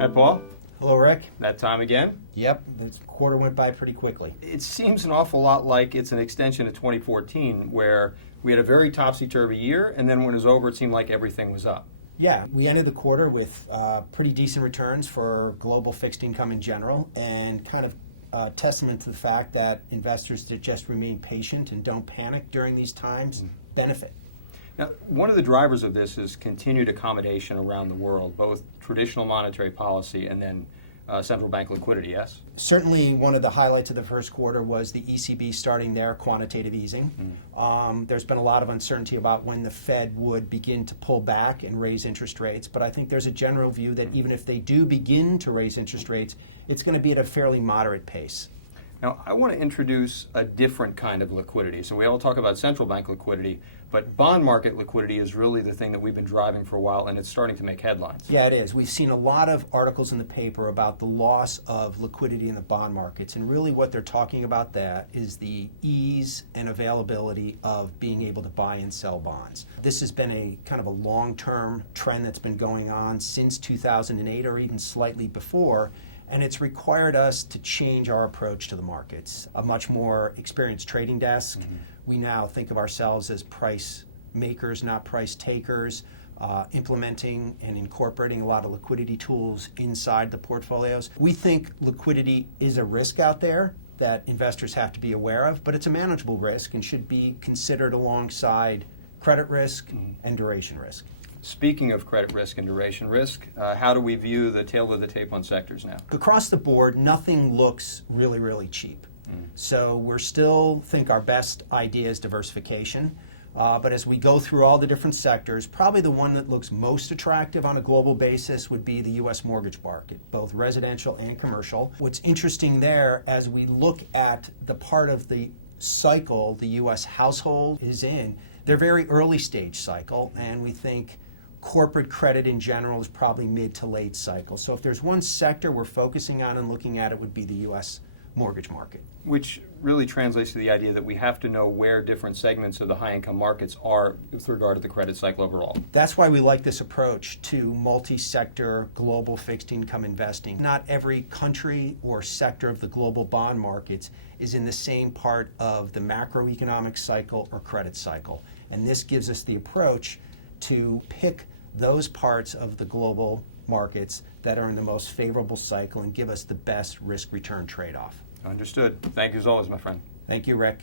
Hi, Paul. Hello, Rick. That time again? Yep, this quarter went by pretty quickly. It seems an awful lot like it's an extension of 2014, where we had a very topsy-turvy year, and then when it was over, it seemed like everything was up. Yeah, we ended the quarter with pretty decent returns for global fixed income in general, and kind of testament to the fact that investors that just remain patient and don't panic during these times benefit. Now, one of the drivers of this is continued accommodation around the world, both traditional monetary policy and then central bank liquidity, yes? Certainly one of the highlights of the first quarter was the ECB starting their quantitative easing. There's been a lot of uncertainty about when the Fed would begin to pull back and raise interest rates, but I think there's a general view that even if they do begin to raise interest rates, it's going to be at a fairly moderate pace. Now, I want to introduce a different kind of liquidity. So we all talk about central bank liquidity, but bond market liquidity is really the thing that we've been driving for a while, and it's starting to make headlines. Yeah, it is. We've seen a lot of articles in the paper about the loss of liquidity in the bond markets, and really what they're talking about that is the ease and availability of being able to buy and sell bonds. This has been a kind of a long-term trend that's been going on since 2008 or even slightly before, and it's required us to change our approach to the markets. A much more experienced trading desk. We now think of ourselves as price makers, not price takers, implementing and incorporating a lot of liquidity tools inside the portfolios. We think liquidity is a risk out there that investors have to be aware of, but it's a manageable risk and should be considered alongside credit risk and duration risk. Speaking of credit risk and duration risk, how do we view the tail of the tape on sectors now? Across the board, nothing looks really, really cheap. So we're still think our best idea is diversification. But as we go through all the different sectors, probably the one that looks most attractive on a global basis would be the U.S. mortgage market, both residential and commercial. What's interesting there, as we look at the part of the cycle the U.S. household is in, they're very early stage cycle, and we think corporate credit in general is probably mid to late cycle. So if there's one sector we're focusing on and looking at, it would be the U.S. mortgage market. Which really translates to the idea that we have to know where different segments of the high-income markets are with regard to the credit cycle overall. That's why we like this approach to multi-sector global fixed income investing. Not every country or sector of the global bond markets is in the same part of the macroeconomic cycle or credit cycle. And this gives us the approach to pick those parts of the global markets that are in the most favorable cycle and give us the best risk-return trade-off. Understood. Thank you as always, my friend. Thank you, Rick.